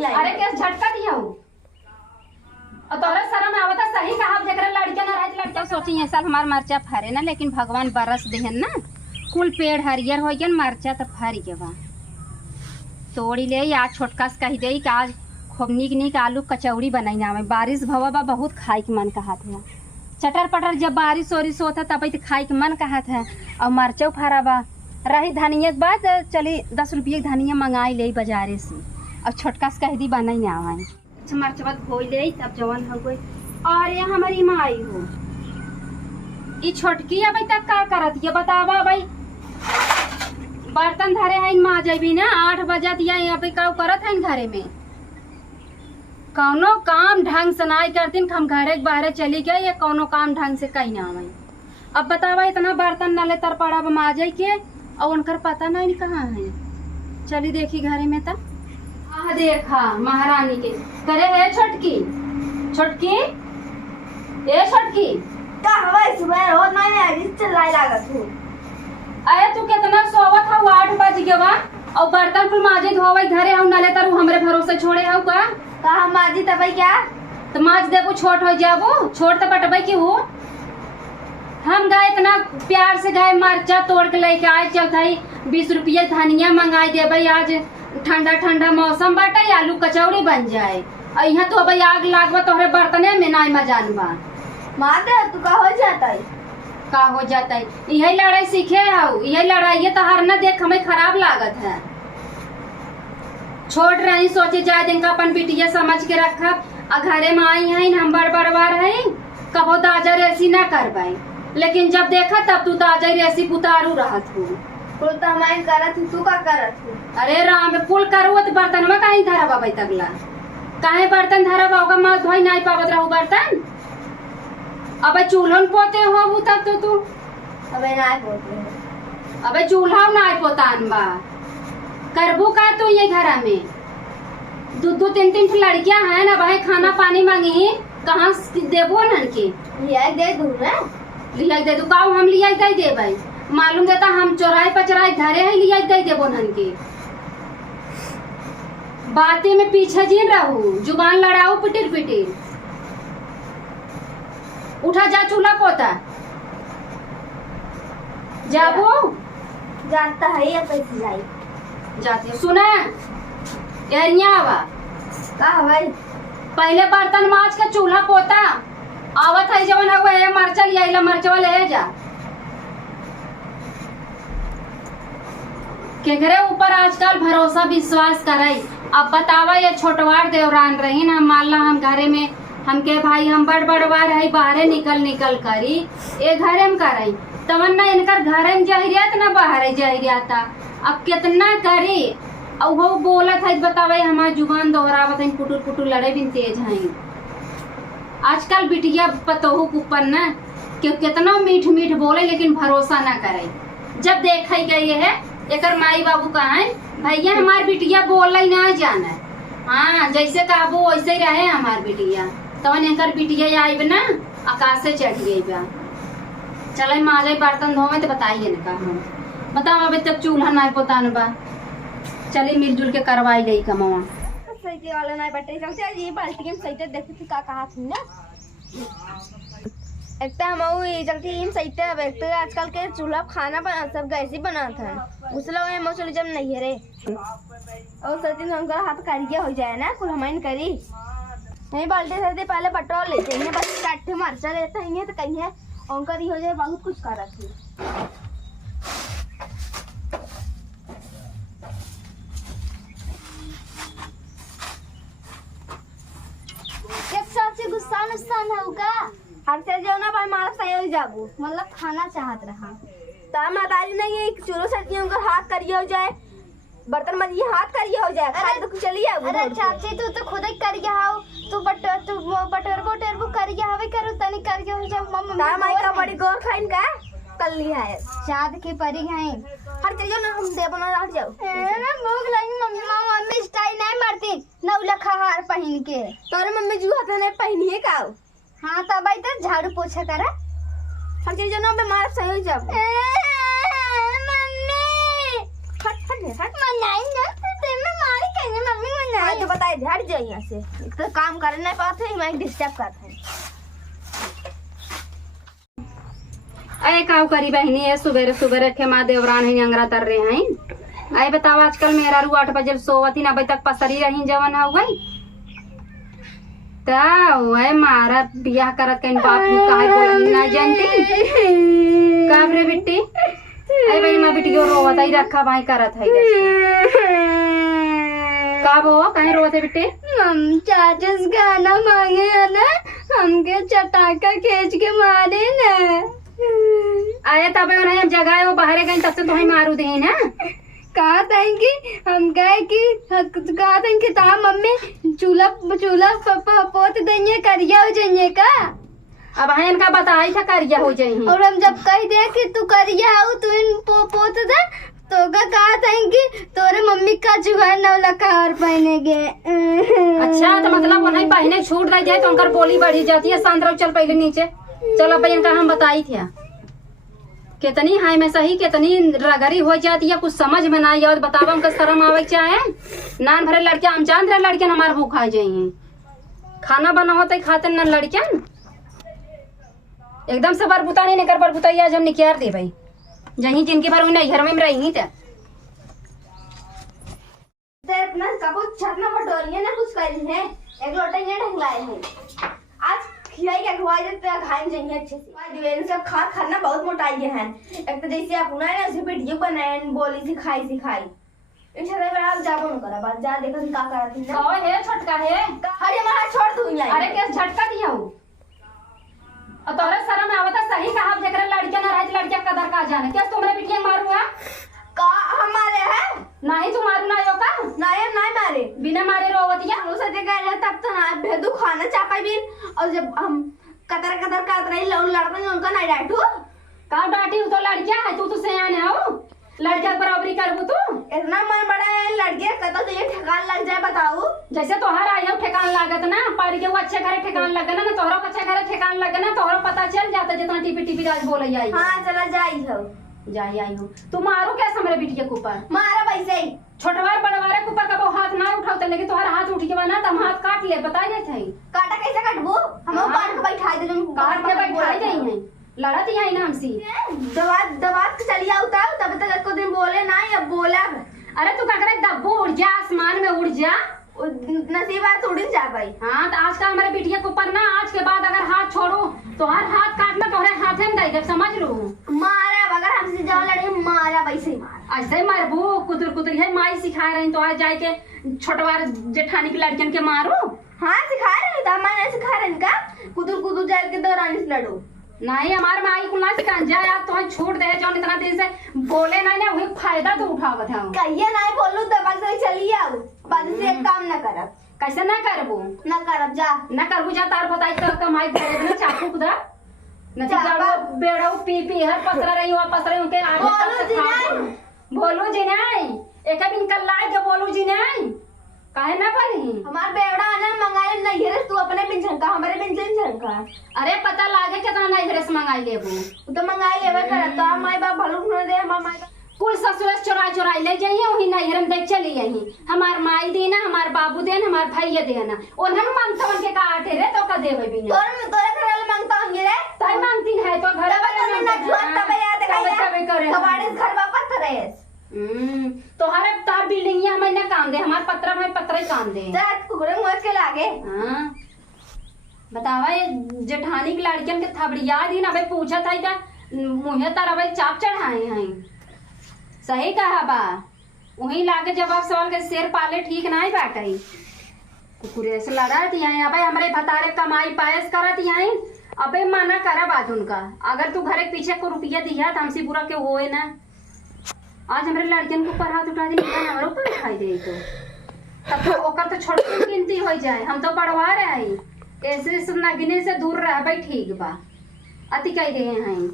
लाई। अरे क्या झटका दिया हूँ और तोरे शर्म आवता सही कहा जकरे लड़के ना रहे लड़के सोची ऐसा हमार मरचा फरे ना लेकिन भगवान बरस देहन ना कुल पेड़ हरियर हो गया मरचा तो फर के बा तोड़ी ले आज छोटका से कही दे कि आज खूब निक निक आलू कचौड़ी बनाई ना बारिश भवा बा बहुत खाए के मन कहत है चटर पटर जब बारिश वारिश होता तब तो खाए के मन कहत है और मरचौ फरा बा रही धनिया के बाद चली 10 रुपये धनिया मंगाई ले बाजारे से और छोटका से कह दी बनाई ना आवाई अच्छा मरचवा धो ले तब जवन हो गई अरे हमारी माई हो ये छोटकी अभी तक का करत ये बतावा भाई बर्तन धरे हैं माँ जबी ना 8 बजे दिया यहाँ पे का करत है घरे में कौनो काम ढंग से नहीं करतीन हम घरे के बाहर चली गए या कौनो काम ढंग से कहीं ना आई अब बतावा इतना बर्तन नाले तर पड़ा माजे के और उनकर पता नहीं कहाँ है चली देखी घरे में तब हाँ देखा महारानी के करे है छोटकी छोटकी ए छोटकी का हवाई सुबह रोज नहीं आई चिल्लाई लागत हूँ। अरे तू कितना सोवत हो 8 बज गए बा और बर्तन कुल माजे धोवे घरे हम नाले तर हमरे भरोसे छोड़े हो का हम माजी तबई क्या तो माज देबो छोट हो जाबो छोड़ तो बटबे की हो हम गए इतना प्यार से गए मरचा तोड़ के लेके आए चल भाई 20 रुपये धनिया मंगाई दे भाई आज ठंडा ठंडा मौसम बाटे आलू कचौड़ी बन जाए और यहाँ तो भाई आग लागवा तोहरे बर्तने में ना मजान बा मार दे तू का हो जाता है का हो जाता है यही लड़ाई सीखे आओ यही लड़ाई ये तो हर न देख हमें खराब लागत है छोड़ रही सोचे जाए दिन का अपन बिटिया समझ के रखा घरे में आई है हम बड़ बड़वार है कबो दाजा रेसी ना कर पाई लेकिन जब देखा तब तू दाजा रेसी पुतारू रहत हो कुल तो हमारे करत हूँ तू का करत हूँ। अरे राम कुल करू तो बर्तन में कहीं धरा बाबा तगला काहे बर्तन धरा बाबा माँ धोई नहीं पावत रहू बर्तन अब चूल्हन पोते हो तब तो तू अबे ना पोते अबे चूल्हा ना पोतान बा करबू का तू ये घरा में 2-3 लड़कियां हैं ना भाई खाना पानी मांगी कहाँ देबो नन के लिया दे दूँ ना लिया दे दू काऊ हम लिया दे भाई मालूम देता हम चौराहे पचराहे धरे है लिया देबो नन के बातें में पीछे जीन रहू जुबान लड़ाऊ पिटिर पिटिर उठा जा चूल्हा पोता जाबो जानता है ये पैसे लाई जाती सुना एरिया आवा का भाई पहले बर्तन माज के चूल्हा पोता आवत है जवन हुआ है मरचा लिया मरचवा ले जा केकरे ऊपर आजकल भरोसा विश्वास कराई अब बतावा ये छोटवार देवरान रही ना मान ला हम घरे में हम के भाई हम बड़ बड़वार है बाहरे निकल करी ये घरे में करई तवन ना इनकर घरे में जहरियात ना बाहर जहरियाता अब कितना करी और वो बोलत है बतावे हमार जुबान दोहरावत है पुटुर पुटुर लड़े भी तेज हैं आजकल बिटिया पतोहू ऊपर ना कि कितना मीठ मीठ बोले लेकिन भरोसा ना करे जब देखा गई है एकर माई बाबू कहा है भैया हमार बिटिया बोल ना जाना हाँ जैसे कहबो वैसे ही रहे हमार बिटिया तवन एकर बिटिया आई ना आकाश से चढ़ गई बा चल माजे बर्तन धोवे तो बताइए ना का बताओ अभी तक चूल्हा ना पोतान बा चली मिलजुल के करवाई गई कमावा सही वाला नहीं बटे चलते ये बाल्टी में सही देखते का कहा थी ना एक तो हम ये चलती इन सही अब एक तो आजकल के चूल्हा खाना बना सब गैस ही बनाते हैं उस लोग में मौसम जब नहीं है रे और सती हमको हाथ कारिया हो जाए ना कुल हमारे करी नहीं बाल्टी से पहले पेट्रोल लेते हैं बस काटे मरचा लेते हैं तो कहीं है उनका हो जाए बहुत कुछ कर रखी गुस्सा नुस्सान होगा हर से जो ना भाई मारा सही हो जाबू मतलब खाना चाहत रहा ता माताजी नहीं है चूल्हो सटियों का हाथ करिए हो जाए बर्तन मजिए हाथ करिए हो जाए खाली तो चलिए अरे चाची तू तो खुद ही करिए हाउ तू बटर करिए हवे करू तनी करिए हो जाए मम्मा ता माई का बड़ी गोर खाइन का कर लिया है चाँद की परी हैं हर चलिए ना हम दे बना रह जाओ ना भूख लगी मम्मी स्टाइल नहीं मारती नौलखा हार पहन के तोरे मम्मी जुआ तो नहीं पहनी है का हाँ तब आई तो झाड़ू पोछा करा हर चलिए ना बीमार सही हो जाओ मम्मी हट हट हट मनाई ना ते में मारी कहीं मम्मी मनाई तो बता शायद हट जाए यहाँ से, तो काम कर नहीं पाते मैं डिस्टर्ब करते हैं। अरे काऊ करी बहनी है, सुबह सुबह के माँ देवरान है अंगरा तर रहे हैं। अरे बताओ आजकल मेरा रू 8 बजे सोवती 9 बजे तक पसरी रही जवन हो गई तो मारा बियाह करत कहीं बाप काहे बोलही ना जानती कब रे बिट्टी। अरे भाई मैं बिट्टी को रोवत ही रखा भाई करत है कब हो कहीं रोवत है बिट्टी। हम चाचा से गाना मांगे है ना, हमके चटाका खींच के मारे ना। आए तब उन्हें जगह वो बाहर गई तब से तुम्हें मारू दे ना। कहा था कि हम गए कि ता मम्मी चूल्हा पोत देंगे करिया हो जाइए का। अब है इनका बताई था करिया हो जाए और हम जब कह दे कि तू करिया हो तू इन पोत दे तो कहा था कि तोरे मम्मी का जुगाड़ 9 लाख और पहनेगे। अच्छा तो मतलब वो नहीं पहने छूट रह जाए तो उनका बोली बढ़ी जाती है। सांद्रव चल पहले नीचे चल। अब इनका हम बताई थे कितनी हाय में सही कितनी रगरी हो जाती है, कुछ समझ में ना आए। बतावा उनका शर्म आवे चाहे नान भरे लड़कियां हम जान रहे लड़कियां हमारे भूखा जाइए खाना बना होता खाते न लड़कियां एकदम से बरबुता नहीं निकर बरबुता आज हम निकाल दे भाई जही जिनकी भर उन्हें घर में रही थे इतना कबूत छटना बटोरिए ना कुछ करी है एक लोटा ये ढंगलाए हैं आज खिलाई क्या खुआ देते हैं खाए जाएंगे अच्छे से। भाई दिवेन से खाना बहुत मोटाई है। एक तो जैसे आप उन्हें ऐसे वीडियो बनाए बोली सिखाई इन छरे में आप जाबो न करा बात जा देखो का करा थी ना। कौन है छोटका है अरे मां छोड़ दूं यार। अरे कैसे झटका दिया हूं और तोरे शर्म आवता सही कहा जकरा लड़कियां ना रहत लड़कियां कदर का जाने क्या तुमरे बिटिया मारू है का हमारे है नहीं तू मारू ना यो का नहीं मारे बिना मारे रोवतिया हम सजे गए तब तो ना भेदू खाना चापाई बिन और जब हम कतर करत रही लड़के उनका नहीं डांटू का डांटी तो लड़कियां है तू सयान है हो लड़कियां बराबरी करबू तू इतना मन बड़ा है लड़के कतो तो ये ठेकान लग जाए बताओ। जैसे तोहर आई हो ठेकान लागत ना पर के वो अच्छे घरे ठेकान लगना ना तोहरो अच्छे घरे ठेकान लगना तोहरो पता चल जाता जितना टीपी आज बोले आई। हां चला जाई हो जाई आई हो तू मारू कैसे हमरे बिटिया के ऊपर मारा वैसे ही छोटवार बड़वारे के ऊपर कबो हाथ ना उठाओ लेकिन तोहर हाथ उठ के बना त हम हाथ काट ले बताई नहीं थे काटा कैसे काटबो हम काट के बैठा दे जो काट के बैठाई गई हैं लड़त यही ना हमसी दवा चली आउता तब तक एको दिन बोले ना अब बोला। अरे तू का करे दब्बू उड़ जा आसमान में उड़ जा नसीब आज उड़ जा भाई। हाँ तो आज का हमारे बिटिया के ऊपर ना आज के बाद अगर हाथ छोड़ू तो हर हाथ काटना तोहरे हाथ में दे समझ लो मारा अगर हमसे जाओ लड़े मारा वैसे ही मारा ऐसे ही मारबू कुतर है माई सिखा रही तो आज जाए के छोटवार जेठानी की लड़कियन के मारू। हाँ सिखा रहे था मैंने सिखा रहे का कुतर जाए के दौरान लड़ो नहीं हमारे माई को ना सिखा जाए आप तो छूट दे जो इतना दिन से बोले नहीं ना वही फायदा तो उठावत है कहिए नहीं बोलू दबा से चली आओ बाद से एक काम न करब कैसे ना करबू न करब जा न करबू जा तार बताई तो कमाई दे ना चाकू खुदा न जाबो बेड़ो पी हर पसरा रही हो पसरे उनके आगे बोलू जी नहीं एक दिन कल लाए के बोलू जी नहीं काहे ना बोली हमार बेवड़ा आना मंगाए नहीं है तू अपने पिंजन का हमारे पिंजन का। अरे पता लागे कितना नहीं घरेस मंगाई लेबू तो मंगाई लेवे कर तो हम माई बाप भलू न दे हम माई कुल ससुर चुराई ले जाइए वही नहीं हम देख चली यही हमार माई देना हमार बाबू देना हमार भैया देना उन्हें मांगता उनके का आटे रे तो का देवे बिना तोरे घर वाले मांगता होंगे रे तय मांगती है तो घर वाले ना जुआन तब याद करे कबाड़ी घर वापस करे तो हर तार बिल्डिंग ये हमें काम दे हमार पत्रा में पत्रा ही काम दे जा कुकरे मोच के लागे। हां बतावा ये जेठानी की लड़कियन के थबड़िया दिन अबे पूछा था इधर मुहे तार अबे चाप चढ़ाए हैं सही कहा बा वही लागे जवाब सवाल के शेर पाले ठीक नहीं बाटई कुकुरे से लड़त यहीं अबे हमरे भतारे कमाई पायस करत यहीं अबे मना करा बात उनका अगर तू घरे पीछे को रुपया दिया तो हमसे बुरा के होए ना आज हमारे लड़कियन के ऊपर हाथ उठा दी हमारे ऊपर दिखाई दे तो तब तो ओकर तो छोटी गिनती हो जाए हम तो बढ़वा रहे हैं ऐसे नगने से दूर रह भाई ठीक बा अति कह रहे हैं।